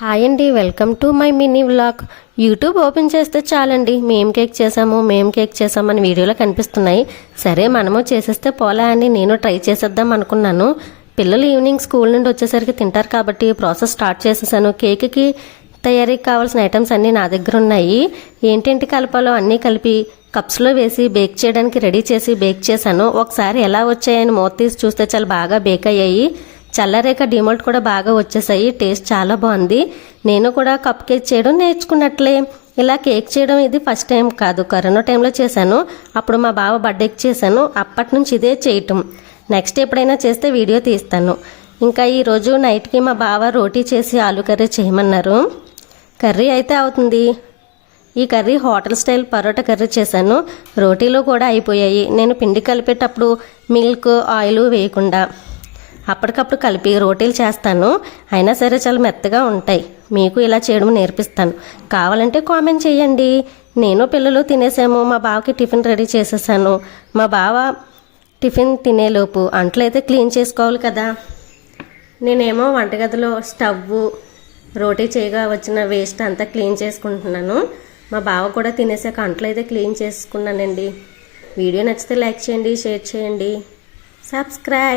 Hi అండి welcome to my mini vlog. YouTube open చేస్తే చాలండి. మేం కేక్ చేసాము మేం కేక్ చేసాము అని వీడియోలో కనిపిస్తున్నాయి. సరే మనము చేసేస్తే పోలా అని నేను ట్రై చేసేద్దాం అనుకున్నాను. పిల్లలు ఈవినింగ్ స్కూల్ నుండి వచ్చేసరికి తింటారు కాబట్టి ప్రాసెస్ స్టార్ట్ చేసేసాను. కేక్కి తయారీకి కావాల్సిన ఐటమ్స్ అన్నీ నా దగ్గర ఉన్నాయి. ఏంటేంటి కలపాలో అన్నీ కలిపి కప్స్లో వేసి బేక్ చేయడానికి రెడీ చేసి బేక్ చేశాను. ఒకసారి ఎలా వచ్చాయని మూత తీసి చూస్తే చాలా బాగా బేక్ అయ్యాయి. చల్లరేక డిమోల్ట్ కూడా బాగా వచ్చేసాయి. టేస్ట్ చాలా బాగుంది. నేను కూడా కప్ కేక్ చేయడం నేర్చుకున్నట్లే. ఇలా కేక్ చేయడం ఇది ఫస్ట్ టైం కాదు. కరోనా టైంలో చేశాను. అప్పుడు మా బావ బర్త్డేకి చేశాను. అప్పటి నుంచి ఇదే చేయటం. నెక్స్ట్ ఎప్పుడైనా చేస్తే వీడియో తీస్తాను. ఇంకా ఈరోజు నైట్కి మా బావ రోటీ చేసి ఆలు కర్రీ చేయమన్నారు. కర్రీ అయితే అవుతుంది. ఈ curry hotel style parotta curry చేశాను. రోటీలు కూడా అయిపోయాయి. నేను పిండి కలిపేటప్పుడు మిల్క్ ఆయిల్ వేయకుండా. అప్పటికప్పుడు కలిపి రోటీలు చేస్తాను. అయినా సరే చాలా మెత్తగా ఉంటాయి. మీకు ఇలా చేయడం నేర్పిస్తాను. కావాలంటే కామెంట్ చేయండి. నేను పిల్లలు తినేసాము. మా బావకి టిఫిన్ రెడీ చేసేసాను. మా బావ టిఫిన్ తినేలోపు అంట్లు అయితే క్లీన్ చేసుకోవాలి కదా. నేనేమో వంటగదిలో స్టవ్ రోటీ చేయగా వచ్చిన వేస్ట్ అంతా క్లీన్ చేసుకుంటున్నాను. మా బావ కూడా తినేసాక అంట్లు అయితే క్లీన్ చేసుకున్నానండి. వీడియో నచ్చితే లైక్ చేయండి షేర్ చేయండి. సబ్స్క్రైబ్